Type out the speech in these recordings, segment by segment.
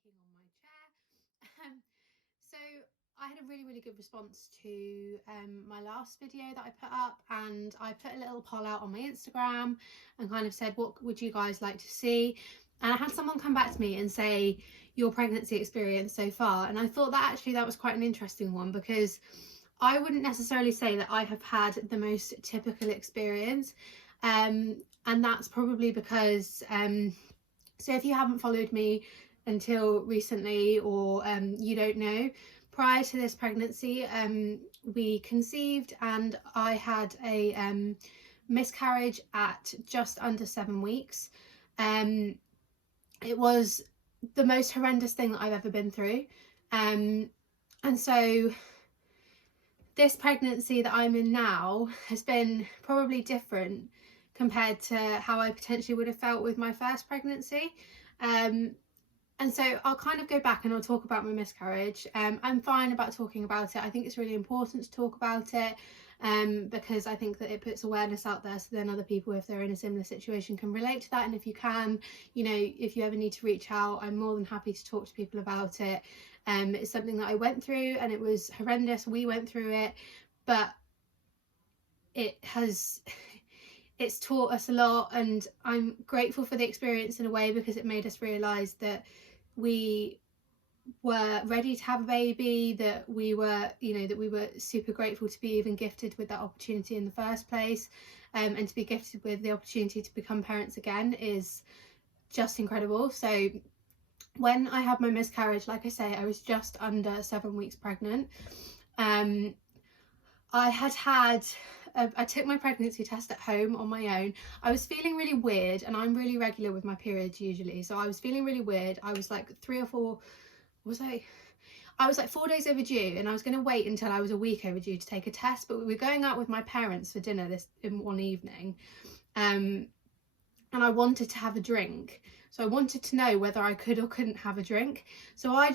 squeaking on my chair. So I had a really good response to my last video that I put up, and I put a little poll out on my Instagram and kind of said, what would you guys like to see? And I had someone come back to me and say, your pregnancy experience so far. And I thought that actually that was quite an interesting one, because I wouldn't necessarily say that I have had the most typical experience. And that's probably because, so if you haven't followed me until recently, or you don't know, prior to this pregnancy, we conceived and I had a miscarriage at just under 7 weeks. It was the most horrendous thing that I've ever been through. And so this pregnancy that I'm in now has been probably different compared to how I potentially would have felt with my first pregnancy. And so I'll kind of go back and I'll talk about my miscarriage. I'm fine about talking about it. I think it's really important to talk about it, because I think that it puts awareness out there, so then other people, if they're in a similar situation, can relate to that. And if you can, you know, if you ever need to reach out, I'm more than happy to talk to people about it. It's something that I went through and it was horrendous. We went through it, but it's taught us a lot, and I'm grateful for the experience in a way, because it made us realise that we were ready to have a baby, that we were, you know, that we were super grateful to be even gifted with that opportunity in the first place, and to be gifted with the opportunity to become parents again is just incredible. So when I had my miscarriage, like I say, I was just under 7 weeks pregnant. I took my pregnancy test at home on my own. I was feeling really weird, and I'm really regular with my periods usually, so I was feeling really weird. I was like 3 or 4, I was like 4 days overdue, and I was going to wait until I was a week overdue to take a test, but we were going out with my parents for dinner in one evening, and I wanted to have a drink. So I wanted to know whether I could or couldn't have a drink. So I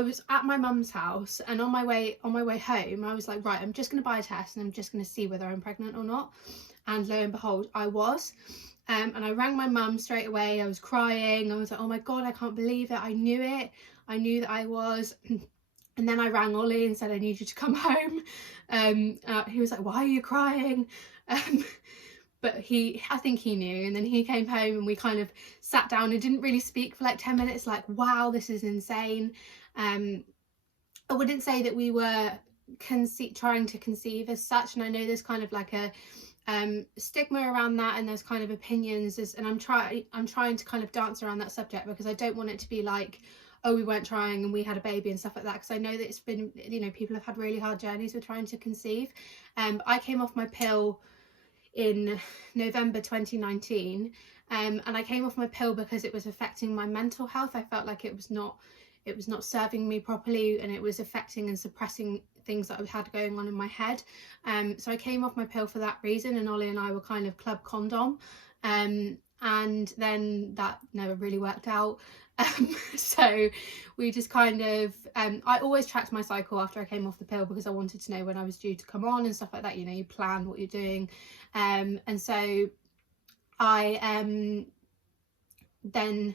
was at my mum's house, and on my way home, I was like, right, I'm just going to buy a test and I'm just going to see whether I'm pregnant or not. And lo and behold, I was. And I rang my mum straight away. I was crying. I was like, oh my God, I can't believe it. I knew it. I knew that I was. And then I rang Ollie and said, I need you to come home. He was like, why are you crying? But I think he knew. And then he came home and we kind of sat down and didn't really speak for like 10 minutes, like, wow, this is insane. I wouldn't say that we were trying to conceive as such. And I know there's kind of like a stigma around that, and there's kind of opinions, and I'm trying to kind of dance around that subject, because I don't want it to be like, oh, we weren't trying and we had a baby and stuff like that, because I know that it's been, you know, people have had really hard journeys with trying to conceive. I came off my pill in November 2019, and I came off my pill because it was affecting my mental health. I felt like it was not serving me properly, and it was affecting and suppressing things that I had going on in my head. So I came off my pill for that reason, and Ollie and I were kind of club condom, and then that never really worked out. So we just kind of, I always tracked my cycle after I came off the pill, because I wanted to know when I was due to come on and stuff like that. You know, you plan what you're doing. And so then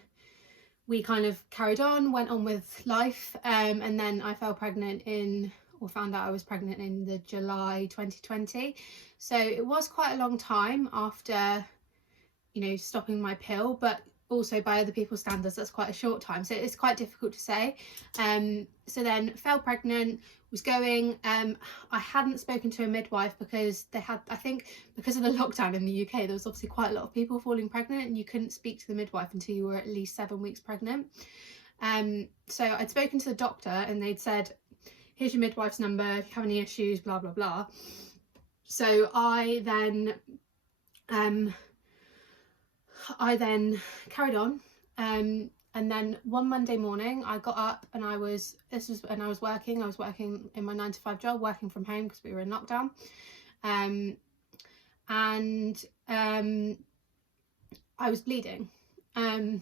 we kind of carried on, went on with life, and then I found out I was pregnant in the July 2020. So it was quite a long time after, you know, stopping my pill, but also by other people's standards, that's quite a short time, so it's quite difficult to say. So then fell pregnant, was going, I hadn't spoken to a midwife, because I think because of the lockdown in the UK, there was obviously quite a lot of people falling pregnant, and you couldn't speak to the midwife until you were at least 7 weeks pregnant. So I'd spoken to the doctor, and they'd said, here's your midwife's number if you have any issues, blah blah blah. So I then carried on, and then one Monday morning I got up, and I was working in my 9-to-5 job, working from home because we were in lockdown, and I was bleeding. I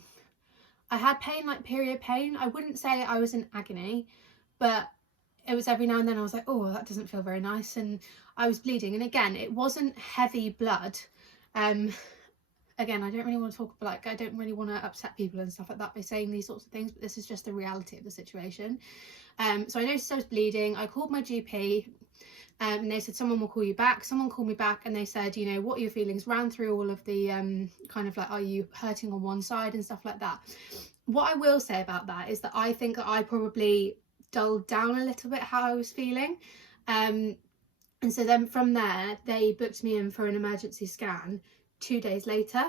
had pain, like period pain. I wouldn't say I was in agony, but it was every now and then I was like, oh, that doesn't feel very nice, and I was bleeding. And again, it wasn't heavy blood, again, I don't really want to talk, like, I don't really want to upset people and stuff like that by saying these sorts of things, but this is just the reality of the situation. So I noticed I was bleeding. I called my GP, and they said someone will call you back. Someone called me back and they said, you know, what are your feelings? Ran through all of the kind of like, are you hurting on one side and stuff like that. What I will say about that is that I think that I probably dulled down a little bit how I was feeling. And so then from there, they booked me in for an emergency scan 2 days later.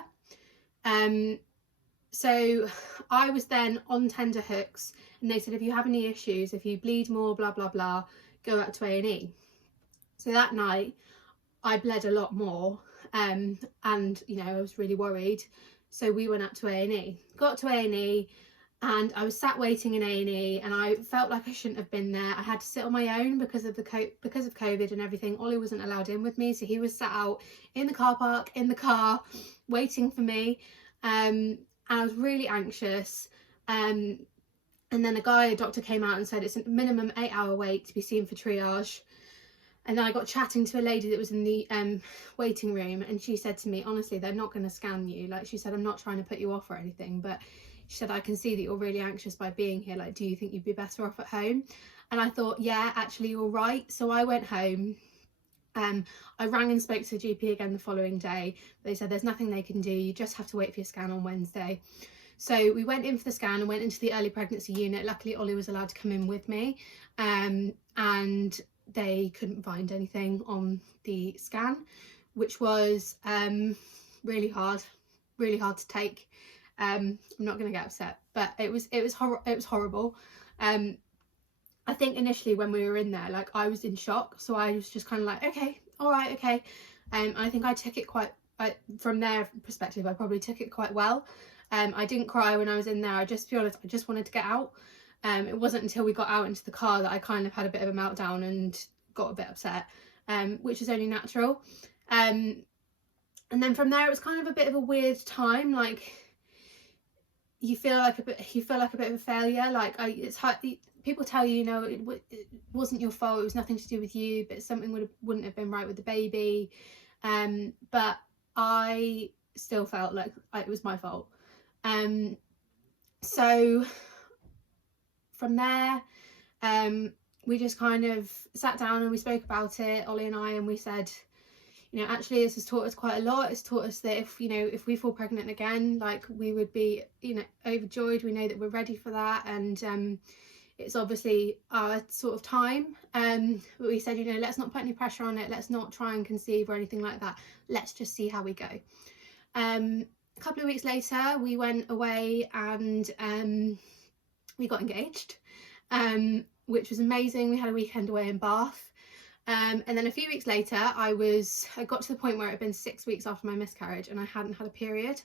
So I was then on tender hooks, and they said, if you have any issues, if you bleed more, blah, blah, blah, go out to A&E. So that night I bled a lot more, and, you know, I was really worried. So we went up to A&E, got to A&E, and I was sat waiting in A&E, and I felt like I shouldn't have been there. I had to sit on my own because of because of COVID and everything. Ollie wasn't allowed in with me, so he was sat out in the car park, in the car, waiting for me. And I was really anxious. And then a doctor came out and said it's a minimum 8-hour wait to be seen for triage. And then I got chatting to a lady that was in the waiting room, and she said to me, honestly, they're not going to scan you. Like, she said, I'm not trying to put you off or anything, but she said, I can see that you're really anxious by being here. Like, do you think you'd be better off at home? And I thought, yeah, actually, you're right. So I went home. I rang and spoke to the GP again the following day. They said there's nothing they can do. You just have to wait for your scan on Wednesday. So we went in for the scan and went into the early pregnancy unit. Luckily, Ollie was allowed to come in with me. And they couldn't find anything on the scan, which was really hard to take. I'm not going to get upset, but it was horrible. I think initially when we were in there, like, I was in shock, so I was just kind of like, okay, all right, okay. I think I took it from their perspective, I probably took it quite well. I didn't cry when I was in there. I just wanted to get out. It wasn't until we got out into the car that I kind of had a bit of a meltdown and got a bit upset, which is only natural. And then from there, it was kind of a bit of a weird time. Like, you feel like a bit of a failure. Like, it's hard. People tell you, you know, it wasn't your fault. It was nothing to do with you, but something wouldn't have been right with the baby. But I still felt like it was my fault. So from there, we just kind of sat down and we spoke about it, Ollie and I, and we said, you know, actually this has taught us quite a lot. It's taught us that if we fall pregnant again, like, we would be, you know, overjoyed. We know that we're ready for that, and it's obviously our sort of time. But we said, you know, let's not put any pressure on it. Let's not try and conceive or anything like that. Let's just see how we go. A couple of weeks later, we went away and we got engaged, which was amazing. We had a weekend away in Bath. And then a few weeks later, I got to the point where it had been 6 weeks after my miscarriage and I hadn't had a period.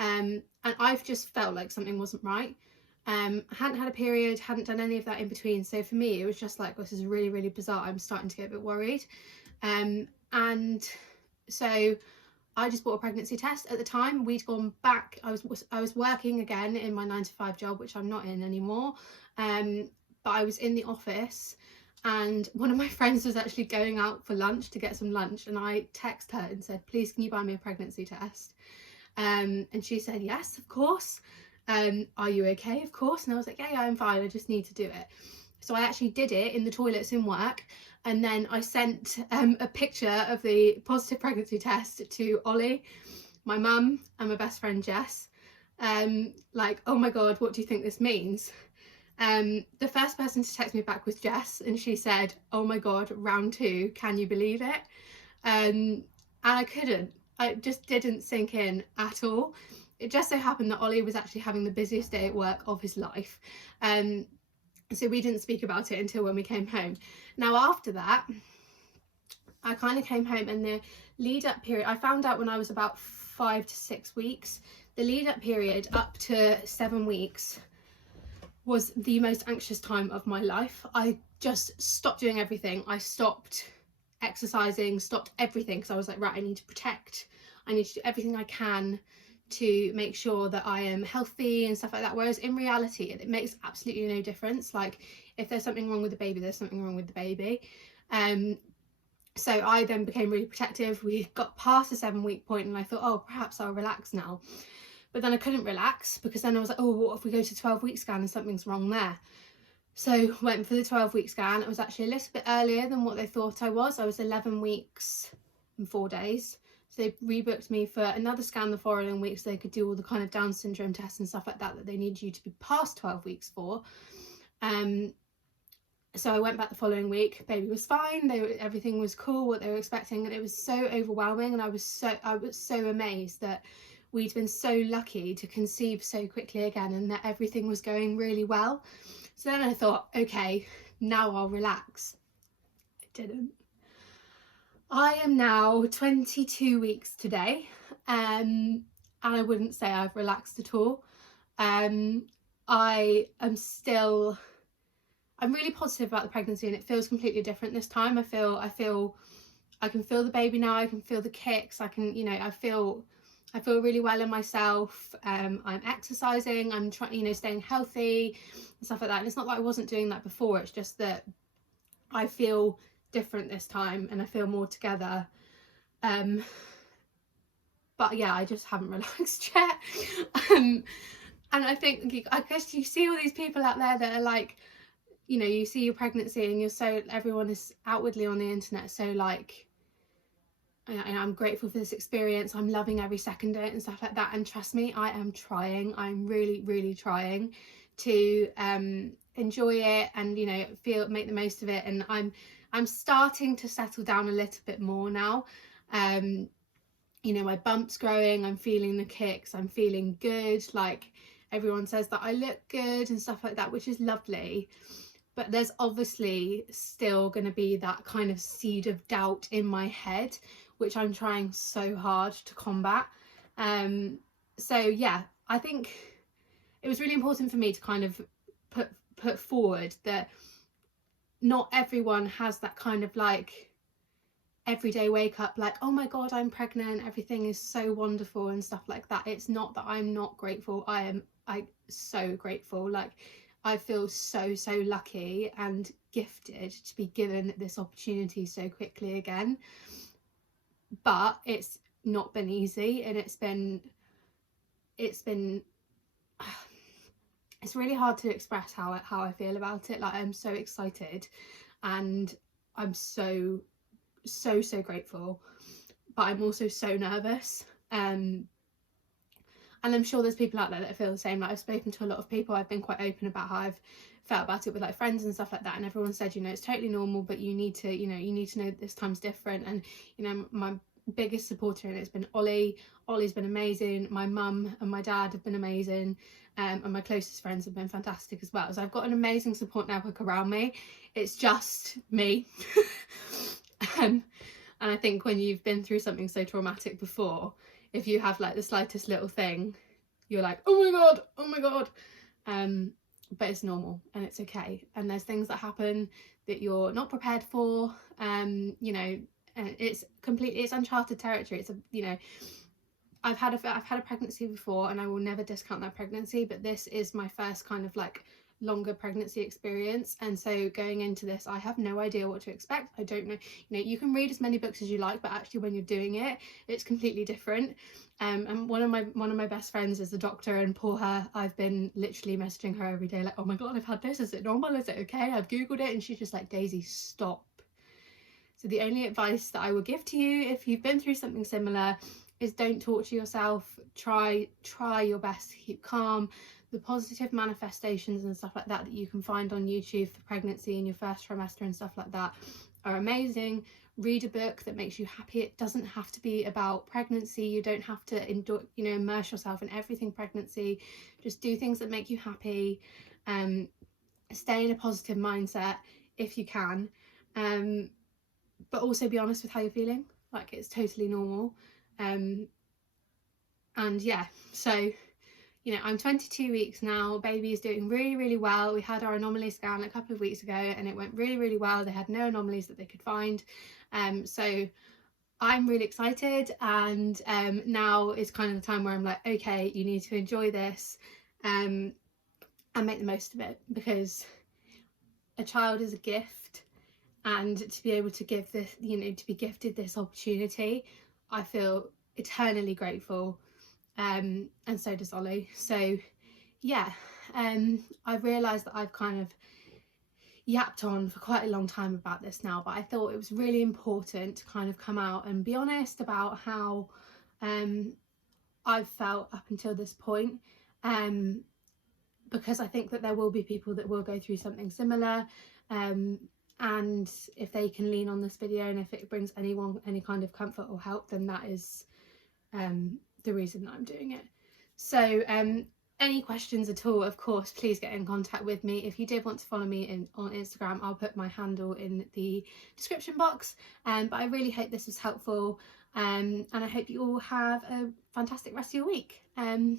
And I've just felt like something wasn't right. I hadn't had a period, hadn't done any of that in between. So for me, it was just like, this is really, really bizarre. I'm starting to get a bit worried. And so I just bought a pregnancy test. At the time, we'd gone back. I was working again in my 9-to-5 job, which I'm not in anymore. But I was in the office, and one of my friends was actually going out for lunch to get some lunch, and I texted her and said, please, can you buy me a pregnancy test? And she said, yes, of course. Are you okay? Of course. And I was like, yeah, I'm fine. I just need to do it. So I actually did it in the toilets in work. And then I sent a picture of the positive pregnancy test to Ollie, my mum, and my best friend Jess. Like, oh my God, what do you think this means? The first person to text me back was Jess, and she said, oh my God, round 2, can you believe it? And I couldn't. It just didn't sink in at all. It just so happened that Ollie was actually having the busiest day at work of his life. So we didn't speak about it until when we came home. Now, after that, I kind of came home, and the lead up period, I found out when I was about 5 to 6 weeks. The lead up period up to 7 weeks was the most anxious time of my life. I just stopped doing everything. I stopped exercising, stopped everything, because I was like, right, I need to protect. I need to do everything I can to make sure that I am healthy and stuff like that. Whereas in reality, it makes absolutely no difference. Like, if there's something wrong with the baby, there's something wrong with the baby. So I then became really protective. We got past the 7-week point and I thought, oh, perhaps I'll relax now. But then I couldn't relax, because then I was like, oh, what if we go to 12-week scan and something's wrong there? So went for the 12-week scan. It was actually a little bit earlier than what they thought I was. I was 11 weeks and 4 days. So they rebooked me for another scan the following week so they could do all the kind of Down syndrome tests and stuff like that that they need you to be past 12 weeks for. So I went back the following week. Baby was fine. Everything was cool, what they were expecting, and it was so overwhelming. And I was so amazed that we'd been so lucky to conceive so quickly again, and that everything was going really well. So then I thought, okay, now I'll relax. I didn't. I am now 22 weeks today, and I wouldn't say I've relaxed at all. I'm really positive about the pregnancy, and it feels completely different this time. I can feel the baby now. I can feel the kicks. I can, I feel really well in myself. I'm exercising. I'm trying, staying healthy and stuff like that. And it's not that I wasn't doing that before. It's just that I feel different this time and I feel more together. But yeah, I just haven't relaxed yet. And I guess you see all these people out there that are like, you see your pregnancy and everyone is outwardly on the internet so like, I'm grateful for this experience, I'm loving every second of it and stuff like that. And trust me, I am trying. I'm really, really trying to enjoy it and make the most of it. And I'm starting to settle down a little bit more now. My bump's growing, I'm feeling the kicks, I'm feeling good. Like, everyone says that I look good and stuff like that, which is lovely. But there's obviously still going to be that kind of seed of doubt in my head, which I'm trying so hard to combat. So yeah, I think it was really important for me to kind of put forward that not everyone has that kind of like everyday wake up like, oh my god, I'm pregnant, everything is so wonderful and stuff like that. It's not that I'm not grateful. I'm so grateful. Like, I feel so lucky and gifted to be given this opportunity so quickly again. But it's not been easy, and it's really hard to express how I feel about it. Like, I'm so excited and I'm so grateful, but I'm also so nervous. And I'm sure there's people out there that feel the same. Like, I've spoken to a lot of people. I've been quite open about how I've felt about it with like friends and stuff like that, and everyone said, it's totally normal, but you need to know that this time's different. And my biggest supporter in it's been Ollie. Ollie's been amazing. My mum and my dad have been amazing, and my closest friends have been fantastic as well. So I've got an amazing support network around me. It's just me. And I think when you've been through something so traumatic before, if you have like the slightest little thing, you're like, oh my god. But it's normal and it's okay. And there's things that happen that you're not prepared for. And it's uncharted territory. I've had a pregnancy before, and I will never discount that pregnancy, but this is my first kind of like longer pregnancy experience, and so going into this I have no idea what to expect. I don't know, you can read as many books as you like, but actually when you're doing it, it's completely different. And one of my best friends is a doctor, and poor her, I've been literally messaging her every day like, oh my god, I've had this, is it normal, is it okay, I've googled it, and she's just like, Daisy, stop. So the only advice that I will give to you if you've been through something similar is don't torture yourself. Try your best to keep calm. The positive manifestations and stuff like that you can find on YouTube for pregnancy in your first trimester and stuff like that are amazing. Read a book that makes you happy. It doesn't have to be about pregnancy. You don't have to immerse yourself in everything pregnancy. Just do things that make you happy. Stay in a positive mindset if you can, but also be honest with how you're feeling. Like, it's totally normal. And yeah, so I'm 22 weeks now. Baby is doing really, really well. We had our anomaly scan a couple of weeks ago and it went really, really well. They had no anomalies that they could find. So I'm really excited, and now is kind of the time where I'm like, okay, you need to enjoy this and make the most of it, because a child is a gift, and to be able to give this, you know, to be gifted this opportunity, I feel eternally grateful, and so does Ollie. So yeah, I've realised that I've kind of yapped on for quite a long time about this now, but I thought it was really important to kind of come out and be honest about how I've felt up until this point, because I think that there will be people that will go through something similar, and if they can lean on this video and if it brings anyone any kind of comfort or help, then that is the reason that I'm doing it. So any questions at all, of course, please get in contact with me. If you did want to follow me on Instagram, I'll put my handle in the description box. But I really hope this was helpful, and I hope you all have a fantastic rest of your week. Bye.